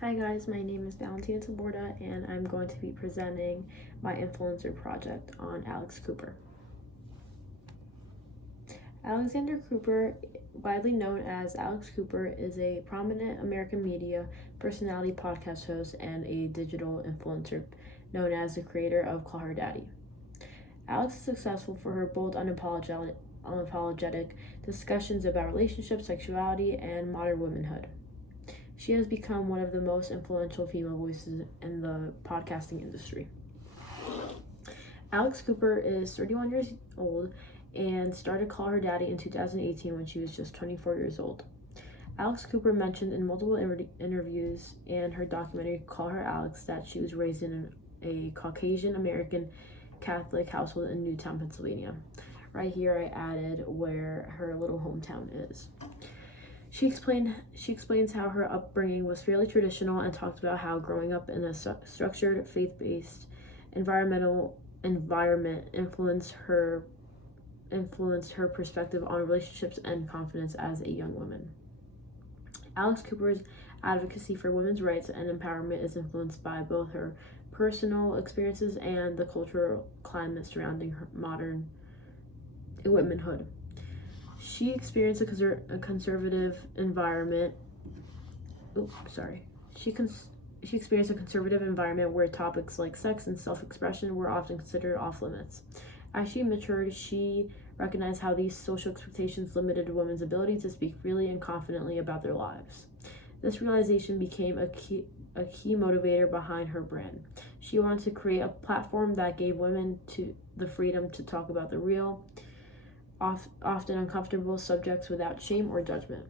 Hi guys, my name is Valentina Taborda and I'm going to be presenting my influencer project on Alex Cooper. Alexander Cooper, widely known as Alex Cooper, is a prominent American media personality, podcast host, and a digital influencer known as the creator of Call Her Daddy. Alex is successful for her bold, unapologetic discussions about relationships, sexuality, and modern womanhood. She has become one of the most influential female voices in the podcasting industry. Alex Cooper is 31 years old and started Call Her Daddy in 2018 when she was just 24 years old. Alex Cooper mentioned in multiple interviews and her documentary Call Her Alex that she was raised in a Caucasian American Catholic household in Newtown, Pennsylvania. Right here I added where her little hometown is. She explains how her upbringing was fairly traditional and talked about how growing up in a structured, faith-based environment influenced her perspective on relationships and confidence as a young woman. Alex Cooper's advocacy for women's rights and empowerment is influenced by both her personal experiences and the cultural climate surrounding her modern womanhood. She experienced a conservative environment. She experienced a conservative environment where topics like sex and self-expression were often considered off limits. As she matured, she recognized how these social expectations limited women's ability to speak freely and confidently about their lives. This realization became a key motivator behind her brand. She wanted to create a platform that gave women the freedom to talk about the real, often uncomfortable subjects without shame or judgment.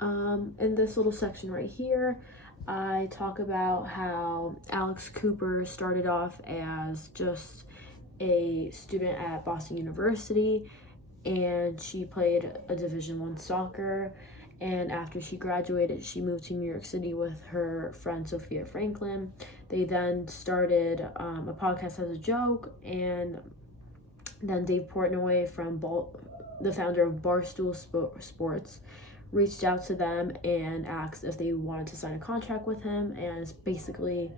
In this little section right here, I talk about how Alex Cooper started off as just a student at Boston University, and she played a Division I soccer. And after she graduated, she moved to New York City with her friend Sophia Franklin. They then started a podcast as a joke, and then Dave Portnoy, the founder of Barstool Sports, reached out to them and asked if they wanted to sign a contract with him, and basically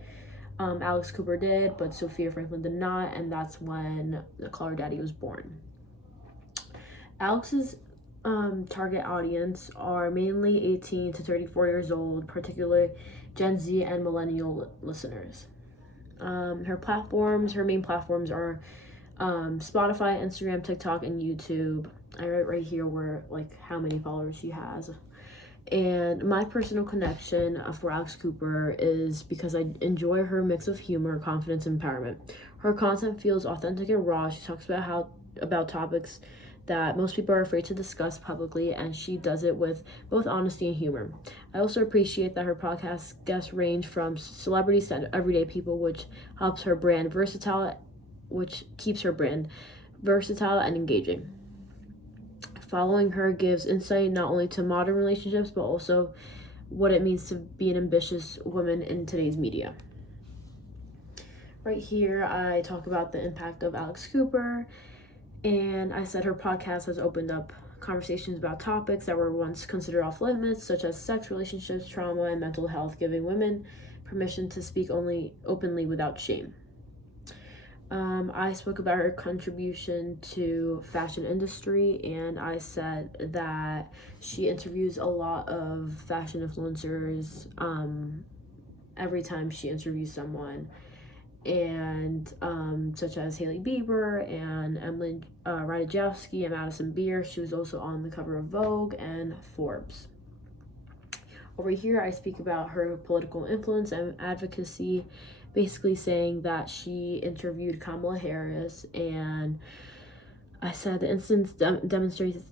Alex Cooper did, but Sophia Franklin did not, and that's when the Call Her Daddy was born. Alex's target audience are mainly 18 to 34 years old, particularly Gen Z and millennial listeners. Her main platforms are Spotify, Instagram, TikTok, and YouTube. I write right here how many followers she has. And my personal connection for Alex Cooper is because I enjoy her mix of humor, confidence, and empowerment. Her content feels authentic and raw. She talks about topics that most people are afraid to discuss publicly, and she does it with both honesty and humor. I also appreciate that her podcast guests range from celebrities to everyday people, which keeps her brand versatile and engaging. Following her gives insight not only to modern relationships, but also what it means to be an ambitious woman in today's media. Right here, I talk about the impact of Alex Cooper, and I said her podcast has opened up conversations about topics that were once considered off limits, such as sex, relationships, trauma, and mental health, giving women permission to speak openly without shame. I spoke about her contribution to fashion industry, and I said that she interviews a lot of fashion influencers every time she interviews someone, and such as Hailey Bieber and Emily Ratajkowski and Madison Beer. She was also on the cover of Vogue and Forbes. Over here, I speak about her political influence and advocacy, basically saying that she interviewed Kamala Harris, and I said the instance demonstrates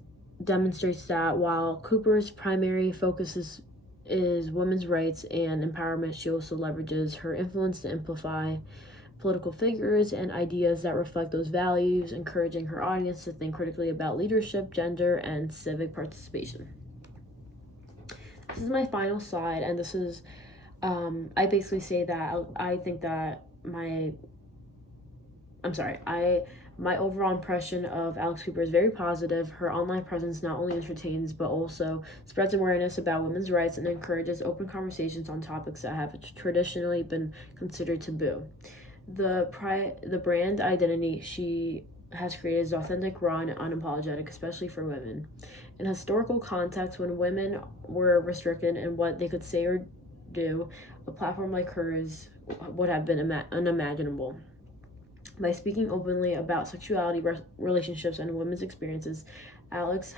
that while Cooper's primary focus is women's rights and empowerment, she also leverages her influence to amplify political figures and ideas that reflect those values, encouraging her audience to think critically about leadership, gender, and civic participation. This is my final slide, and this is I basically say that I think that My overall impression of Alex Cooper is very positive. Her online presence not only entertains but also spreads awareness about women's rights and encourages open conversations on topics that have traditionally been considered taboo. The brand identity she has created is authentic, raw, and unapologetic, especially for women. In historical context, when women were restricted in what they could say or do, a platform like hers would have been unimaginable. By speaking openly about sexuality, relationships, and women's experiences, Alex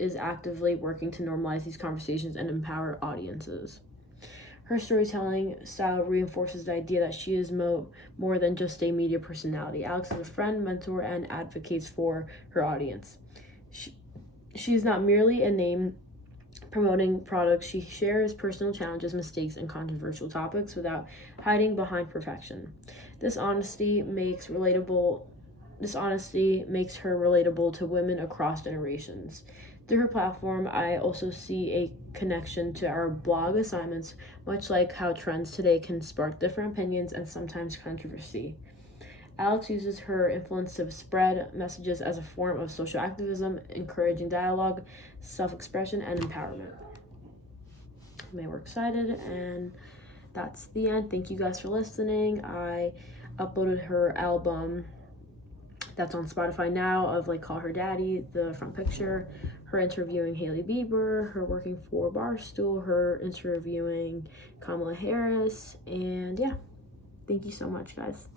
is actively working to normalize these conversations and empower audiences. Her storytelling style reinforces the idea that she is more than just a media personality. Alex is a friend, mentor, and advocates for her audience. She is not merely a name promoting products. She shares personal challenges, mistakes, and controversial topics without hiding behind perfection. This honesty makes her relatable to women across generations. Through her platform, I also see a connection to our blog assignments, much like how trends today can spark different opinions and sometimes controversy. Alex uses her influence to spread messages as a form of social activism, encouraging dialogue, self-expression, and empowerment. We're excited, and that's the end. Thank you guys for listening. I uploaded her album that's on Spotify now of Call Her Daddy, the front picture, her interviewing Hailey Bieber, her working for Barstool, her interviewing Kamala Harris, and yeah, thank you so much, guys.